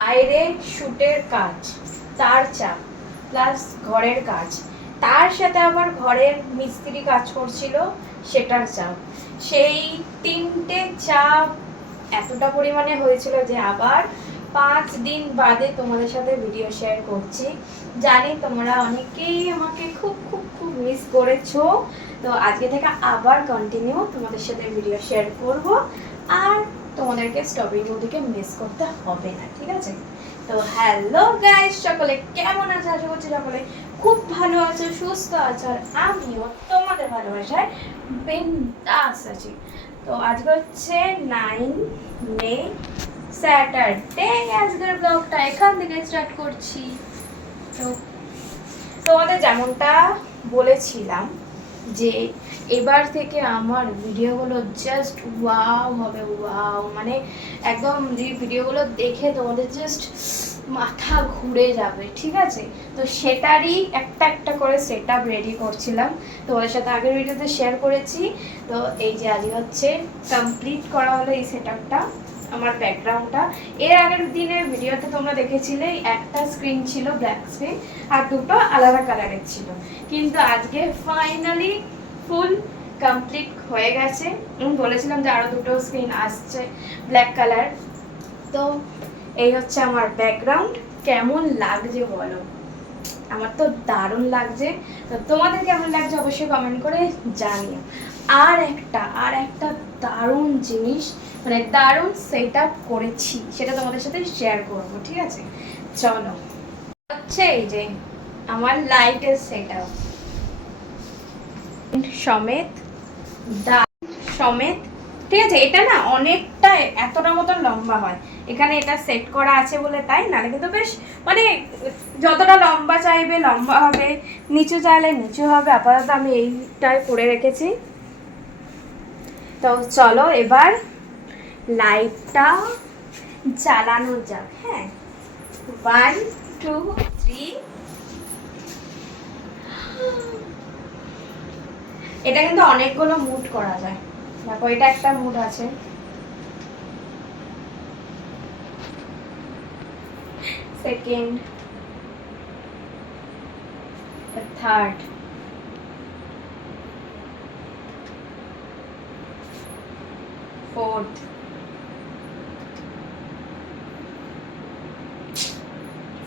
বাইরে শুটের কাজ, তার চাপ, প্লাস ঘরের কাজ, তার সাথে আবার ঘরের মিস্ত্রি কাজ করছিল সেটার চাপ। সেই তিনটে চাপ এতটা পরিমাণে হয়েছিল যে আবার 5 দিন বাদে তোমাদের সাথে ভিডিও শেয়ার করছি। জানি তোমরা অনেকেই আমাকে খুব খুব খুব মিস করেছো, তো আজকে থেকে আবার কন্টিনিউ তোমাদের সাথে ভিডিও শেয়ার করব। আর তোমাদেরকে স্ট্রবেরি বৌদিকে মিস করতে হবে না, ঠিক আছে? তো হ্যালো গাইস, সকলে কেমন আছো? আশা করছি সকলে খুব ভালো আছো, সুস্থ আছো, আর আমিও তোমাদের ভালোবাসায় বিন্দাস আছি। তো আজকে হচ্ছে 9 মে, স্যাটারডে। আজকের ব্লগটা এখান থেকে স্টার্ট করছি। তো তোমাদের যেমনটা বলেছিলাম যে এবার থেকে আমার ভিডিওগুলো জাস্ট ওয়াও হবে, ওয়াও, মানে একদম যে ভিডিওগুলো দেখে তোমাদের জাস্ট মাথা ঘুরে যাবে, ঠিক আছে? তো সেটারই একটা একটা করে সেট আপ রেডি করছিলাম, তোমাদের সাথে আগের ভিডিওতে শেয়ার করেছি। তো এই যে আজকে হচ্ছে কমপ্লিট করা হলো এই সেট আপটা, আমার ব্যাকগ্রাউন্ডটা। এর আগের দিনের ভিডিওতে তোমরা দেখেছিলে একটা স্ক্রিন ছিল ব্ল্যাক স্ক্রিন, আর দুটো আলাদা কালারের ছিল, কিন্তু আজকে ফাইনালি ফুল কমপ্লিট হয়ে গেছে। আমি বলেছিলাম যে আরও দুটো স্ক্রিন আসছে ব্ল্যাক কালার। তো এই হচ্ছে আমার ব্যাকগ্রাউন্ড। কেমন লাগছে বলো? আমার তো দারুণ লাগছে। তো তোমাদের কেমন লাগছে অবশ্যই কমেন্ট করে জানিও। আর একটা দারুণ জিনিস, মানে দারুণ সেট আপ করেছি, সেটা তোমাদের সাথে শেয়ার করব, ঠিক আছে? চলো, হচ্ছে এই যে আমার লাইটের সেট আপ সমেত, সমেত, ঠিক আছে? এটা না অনেকটা এতটা মতন লম্বা হয়, এখানে এটা সেট করা আছে বলে তাই, নাহলে কিন্তু বেশ মানে যতটা লম্বা চাইবে লম্বা হবে, নিচু চাইলে নিচু হবে। আপাতত আমি এইটাই করে রেখেছি। তো চলো এবার লাইটটা জ্বালানো যাক। হ্যাঁ, 1 2 3। এটা কিন্তু অনেকগুলো মুড করা যায়। দেখো, এটা একটা মুড আছে, সেকেন্ড, থার্ড, ফোর্থ,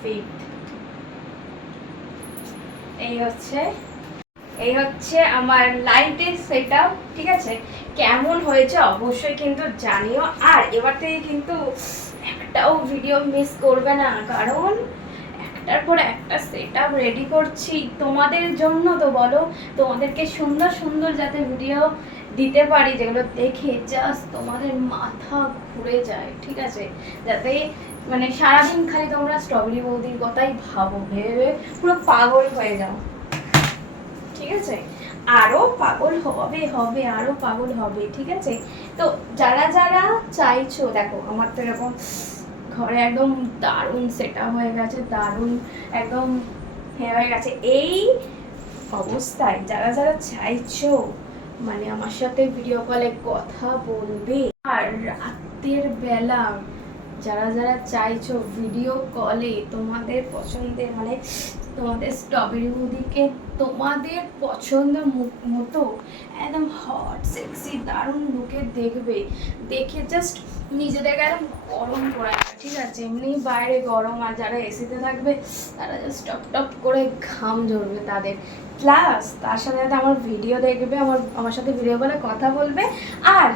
ফিফথ। এই হচ্ছে আমার লাইটের সেট আপ, ঠিক আছে? কেমন হয়েছে অবশ্যই কিন্তু জানিও। আর এবার থেকে কিন্তু একটাও ভিডিও মিস করবে না, কারণ একটার পর একটা সেট আপ রেডি করছি তোমাদের জন্য। তো বলো, তোমাদেরকে সুন্দর সুন্দর যাতে ভিডিও দিতে পারি, যেগুলো দেখে জাস্ট তোমাদের মাথা ঘুরে যায়, ঠিক আছে? যাতে মানে সারাদিন খালি তোমরা স্ট্রবেরি বৌদির কথাই ভাবো, ভেবে পুরো পাগল হয়ে যাও, ঠিক আছে? আরো পাগল হবে হবে, আরো পাগল হবে, ঠিক আছে? তো যারা যারা চাইছো, দেখো আমার তো এরকম ঘরে একদম দারুণ সেট আপ হয়ে গেছে, দারুণ একদম হয়ে গেছে। এই অবস্থায় যারা যারা চাইছো মানে আমার সাথে ভিডিও কলে কথা বলবে, আর রাতের বেলা যারা যারা চাইছো ভিডিও কলে তোমাদের পছন্দের, মানে তোমাদের স্ট্রবেরি বৌদিকে তোমাদের পছন্দ মতো একদম হট সেক্সি দারুণ লুকে দেখবে, দেখে জাস্ট নিজেদেরকে একদম গরম করে নেবে, ঠিক আছে? এমনি বাইরে গরম, আর যারা এসিতে থাকবে তারা জাস্ট টপ টপ করে ঘাম ঝরবে তাদের। প্লাস তার সাথে সাথে আমার ভিডিও দেখবে, আমার সাথে ভিডিও বলে কথা বলবে, আর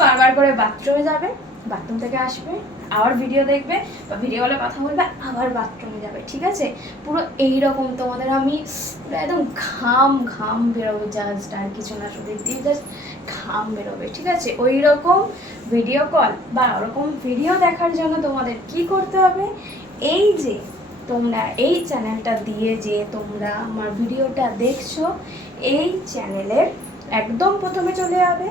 বারবার করে বাথরুমে যাবে, বাথরুম থেকে আসবে আবার ভিডিও দেখবে, বা ভিডিও কলে কথা বলবে, আবার বাথরুমে যাবে, ঠিক আছে? পুরো এইরকম তোমাদের আমি পুরো একদম ঘাম ঘাম বেরোবে, জাস্ট আর কিছু না, শুধু দিয়ে জাস্ট ঘাম বেরোবে, ঠিক আছে? ওই রকম ভিডিও কল বা ওরকম ভিডিও দেখার জন্য তোমাদের কি করতে হবে? এই যে তোমরা এই চ্যানেলটা দিয়ে যে তোমরা আমার ভিডিওটা দেখছো, এই চ্যানেলের একদম প্রথমে চলে যাবে,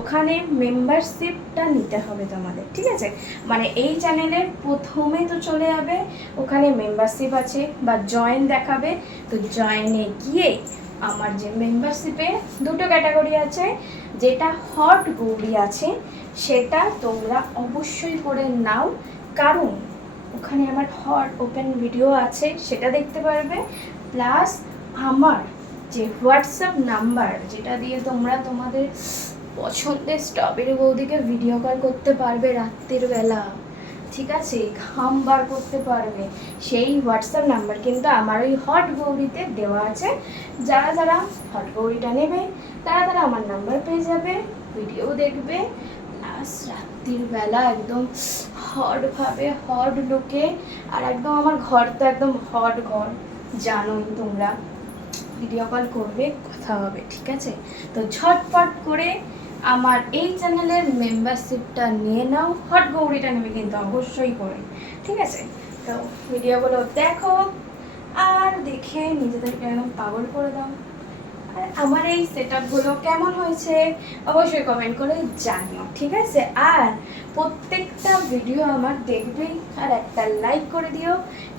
ওখানে মেম্বারশিপটা নিতে হবে তোমাদের, ঠিক আছে? মানে এই চ্যানেলের প্রথমে তো চলে যাবে, ওখানে মেম্বারশিপ আছে বা জয়েন দেখাবে। তো জয়েনে গিয়ে আমার যে মেম্বারশিপে দুটো ক্যাটাগরি আছে, যেটা হট গৌরি আছে সেটা তোমরা অবশ্যই করে নাও, কারণ ওখানে আমার হট ওপেন ভিডিও আছে, সেটা দেখতে পারবে। প্লাস আমার যে হোয়াটসঅ্যাপ নাম্বার, যেটা দিয়ে তোমরা তোমাদের পছন্দের স্ট্রবেরি বৌদিকে ভিডিও কল করতে পারবে রাত্রির বেলা, ঠিক আছে, ঘাম বার করতে পারবে, সেই হোয়াটসঅ্যাপ নাম্বার কিন্তু আমার ওই হট গৌরিতে দেওয়া আছে। যারা যারা হট গৌরিটা নেবে তারা আমার নাম্বার পেয়ে যাবে, ভিডিও দেখবে, প্লাস রাত্রির বেলা একদম হটভাবে হট লুকে, আর একদম আমার ঘর তো একদম হট ঘর, জানোই তোমরা, ভিডিও কল করবে, কথা হবে, ঠিক আছে। তো ঝটপট করে আমার এই চ্যানেলের মেম্বারশিপটা নিয়ে নাও, হট গৌরিটা নেবে কিন্তু অবশ্যই করে, ঠিক আছে। তো ভিডিওগুলো দেখো আর দেখে নিজেদেরকে একদম পাগল করে দাও। আর আমার এই সেটআপগুলো কেমন হয়েছে অবশ্যই কমেন্ট করে জানিও, ঠিক আছে। আর প্রত্যেকটা ভিডিও আমার দেখবেই, আর একটা লাইক করে দিও,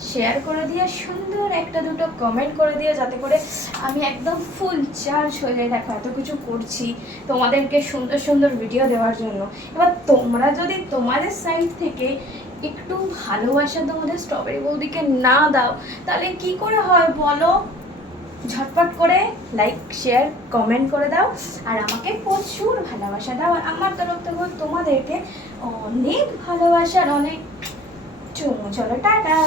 শেয়ার করে দিও, সুন্দর একটা দুটো কমেন্ট করে দিও, যাতে করে আমি একদম ফুল চার্জ হয়ে যাই। দেখো এত কিছু করছি তোমাদেরকে সুন্দর সুন্দর ভিডিও দেওয়ার জন্য। এবার তোমরা যদি তোমাদের সাইড থেকে একটু ভালোবাসা তোমাদের স্ট্রবেরি বৌদিকে না দাও, তাহলে কি করে হয় বলো? ঝটপট করে লাইক শেয়ার কমেন্ট করে দাও, আর আমাকে প্রচুর ভালোবাসা দাও। আর আমার তরফ থেকে তোমাদেরকে অনেক ভালোবাসার অনেক চুমু। চলো টাটা।